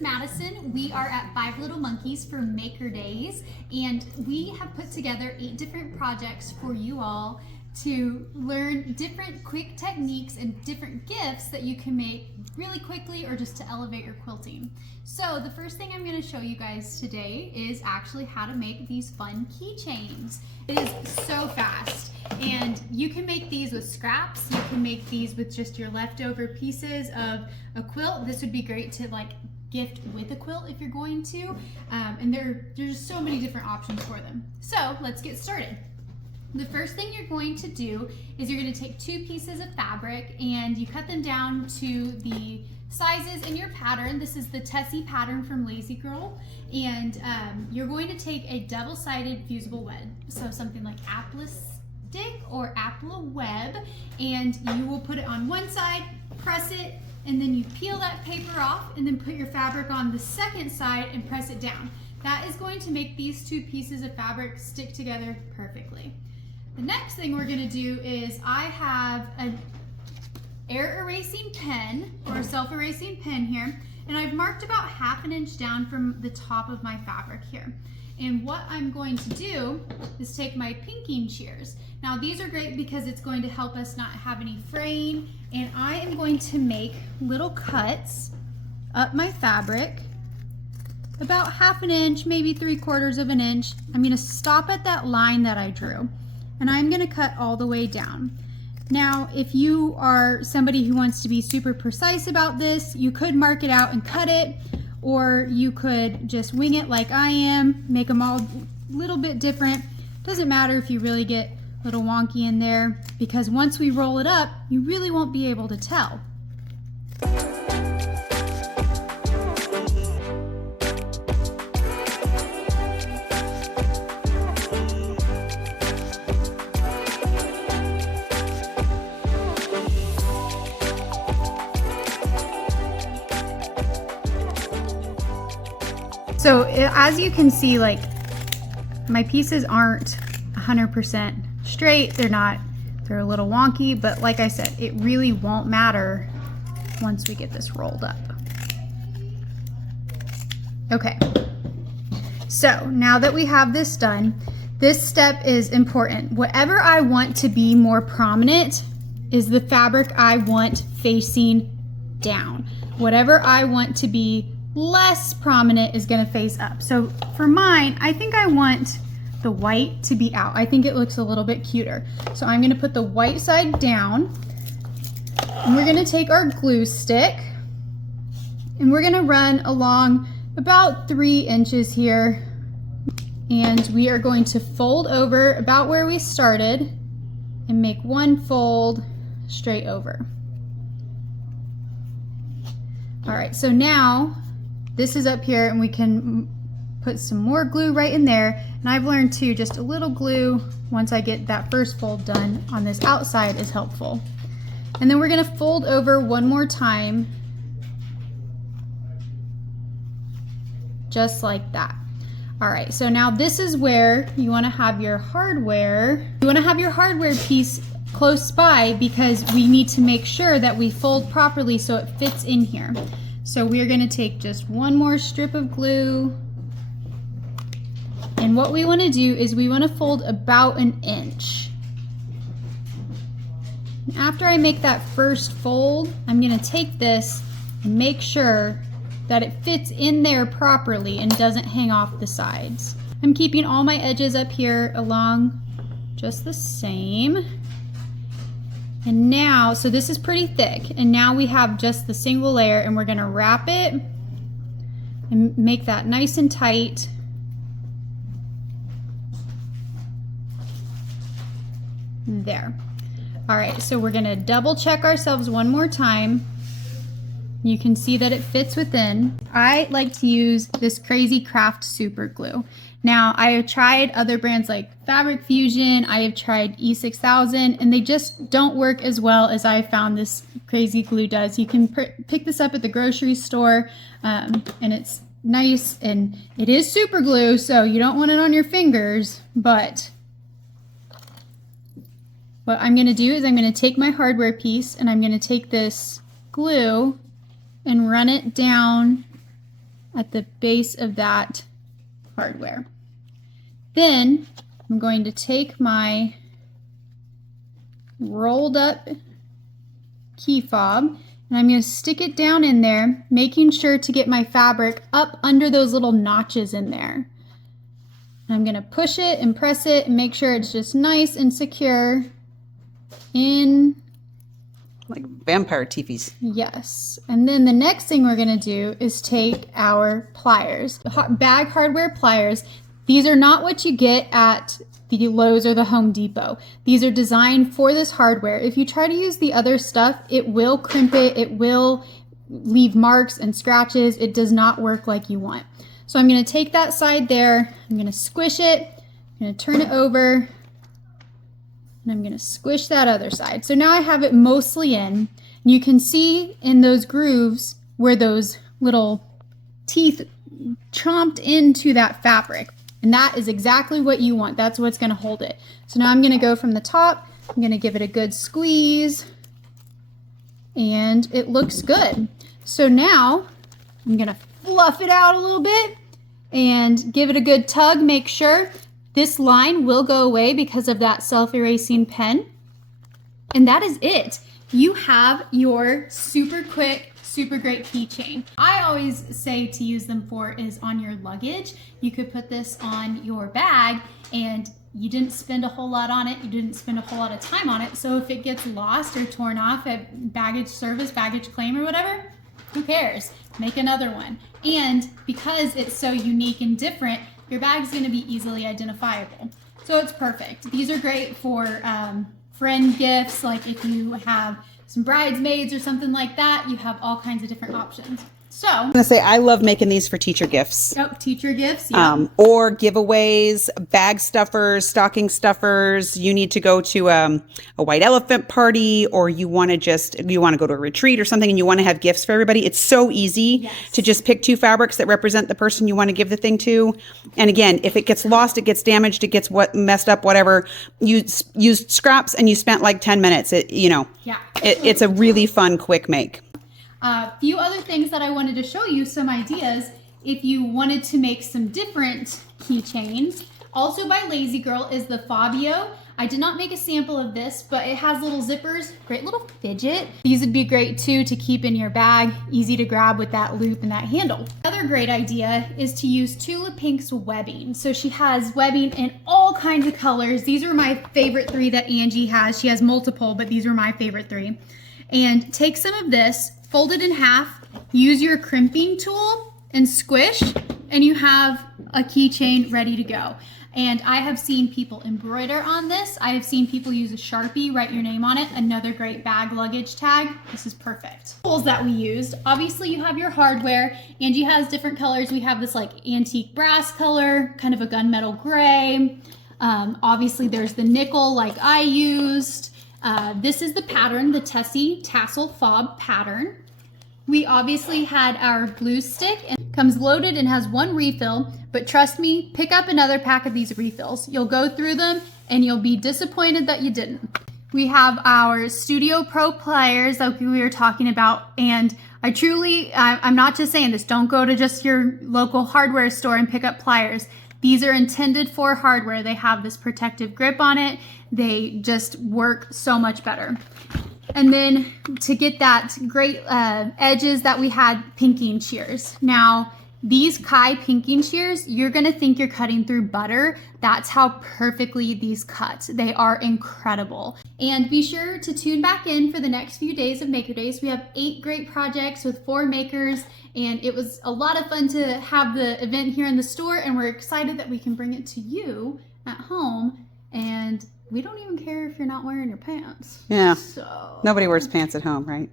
is Madison. We are at 5 Little Monkeys for Maker Days, and we have put together 8 different projects for you all to learn different quick techniques and different gifts that you can make really quickly or just to elevate your quilting. So the first thing I'm going to show you guys today is actually how to make these fun keychains. It is so fast, and you can make these with scraps. You can make these with just your leftover pieces of a quilt. This would be great to like gift with a quilt if you're going to, and there's so many different options for them. So let's get started. The first thing you're going to do is you're going to take 2 pieces of fabric and you cut them down to the sizes in your pattern. This is the Tessie pattern from Lazy Girl, and you're going to take a double-sided fusible web, so something like apple stick or apple web, and you will put it on one side, press it, and then you peel that paper off and then put your fabric on the second side and press it down. That is going to make these 2 pieces of fabric stick together perfectly. The next thing we're going to do is I have an air erasing pen or a self-erasing pen here, and I've marked about 1/2 inch down from the top of my fabric here. And what I'm going to do is take my pinking shears. Now these are great because it's going to help us not have any fraying, and I am going to make little cuts up my fabric about 1/2 inch, maybe 3/4 of an inch. I'm going to stop at that line that I drew, and I'm going to cut all the way down. Now, if you are somebody who wants to be super precise about this, you could mark it out and cut it, or you could just wing it like I am, make them all a little bit different. Doesn't matter if you really get a little wonky in there, because once we roll it up, you really won't be able to tell. So as you can see, like, my pieces aren't 100% straight. They're a little wonky, but like I said, it really won't matter once we get this rolled up. Okay, so now that we have this done, this step is important. Whatever I want to be more prominent is the fabric I want facing down. Whatever I want to be less prominent is going to face up. So for mine, I think I want the white to be out. I think it looks a little bit cuter. So I'm going to put the white side down, and we're going to take our glue stick and we're going to run along about 3 inches here, and we are going to fold over about where we started and make one fold straight over. All right, so now this is up here, and we can put some more glue right in there. And I've learned too, just a little glue once I get that first fold done on this outside is helpful. And then we're going to fold over one more time, just like that. All right, so now this is where you want to have your hardware. You want to have your hardware piece close by, because we need to make sure that we fold properly so it fits in here. So we're going to take just one more strip of glue, and what we want to do is we want to fold about 1 inch. And after I make that first fold, I'm going to take this and make sure that it fits in there properly and doesn't hang off the sides. I'm keeping all my edges up here along just the same. And now, so this is pretty thick, and now we have just the single layer, and we're going to wrap it and make that nice and tight. There. All right, so we're going to double check ourselves one more time. You can see that it fits within. I like to use this Crazy Craft super glue. Now, I have tried other brands like Fabric Fusion, I have tried E6000, and they just don't work as well as I found this crazy glue does. You can pick this up at the grocery store, and it's nice, and it is super glue, so you don't want it on your fingers, but what I'm going to do is I'm going to take my hardware piece, and I'm going to take this glue and run it down at the base of that hardware. Then I'm going to take my rolled up key fob and I'm going to stick it down in there, making sure to get my fabric up under those little notches in there. And I'm going to push it and press it and make sure it's just nice and secure in. Like vampire teepees. Yes. And then the next thing we're going to do is take our pliers, bag hardware pliers. These are not what you get at the Lowe's or the Home Depot. These are designed for this hardware. If you try to use the other stuff, it will crimp it, it will leave marks and scratches. It does not work like you want. So I'm going to take that side there, I'm going to squish it, I'm going to turn it over, and I'm going to squish that other side. So now I have it mostly in. And you can see in those grooves where those little teeth chomped into that fabric. And that is exactly what you want. That's what's going to hold it. So now I'm going to go from the top. I'm going to give it a good squeeze. And it looks good. So now I'm going to fluff it out a little bit and give it a good tug. Make sure this line will go away because of that self-erasing pen. And that is it. You have your super quick, super great keychain. I always say to use them for is on your luggage. You could put this on your bag and you didn't spend a whole lot on it. You didn't spend a whole lot of time on it. So if it gets lost or torn off at baggage service, baggage claim or whatever, who cares? Make another one. And because it's so unique and different, your bag's gonna be easily identifiable. So it's perfect. These are great for friend gifts, like if you have some bridesmaids or something like that, you have all kinds of different options. So I'm gonna say I love making these for teacher gifts. Oh, teacher gifts, yeah. Or giveaways, bag stuffers, stocking stuffers. You need to go to a white elephant party, or you want to go to a retreat or something, and you want to have gifts for everybody. It's so easy to just pick two fabrics that represent the person you want to give the thing to. And again, if it gets lost, it gets damaged, it gets messed up, whatever. You used scraps and you spent like 10 minutes. It's a really fun, quick make. A few other things that I wanted to show you, some ideas if you wanted to make some different keychains. Also by Lazy Girl is the Fabio. I did not make a sample of this, but it has little zippers, great little fidget. These would be great too to keep in your bag, easy to grab with that loop and that handle. Another great idea is to use Tula Pink's webbing. So she has webbing in all kinds of colors. These are my favorite three that Angie has. She has multiple, but these are my favorite three. And take some of this, fold it in half, use your crimping tool and squish, and you have a keychain ready to go. And I have seen people embroider on this. I have seen people use a Sharpie, write your name on it. Another great bag luggage tag. This is perfect. Tools that we used. Obviously you have your hardware. Angie has different colors. We have this like antique brass color, kind of a gunmetal gray. Obviously there's the nickel like I used. This is the pattern, the Tessie Tassel Fob pattern. We obviously had our glue stick, and comes loaded and has one refill, but trust me, pick up another pack of these refills. You'll go through them and you'll be disappointed that you didn't. We have our Studio Pro pliers that we were talking about, and I'm not just saying this, don't go to just your local hardware store and pick up pliers. These are intended for hardware. They have this protective grip on it. They just work so much better. And then to get that great edges that we had, pinking shears. Now, these Kai pinking shears, you're gonna think you're cutting through butter. That's how perfectly these cut. They are incredible. And be sure to tune back in for the next few days of Maker Days. We have 8 great projects with 4 makers, and it was a lot of fun to have the event here in the store, and we're excited that we can bring it to you at home. And we don't even care if you're not wearing your pants. Yeah. So nobody wears pants at home, right?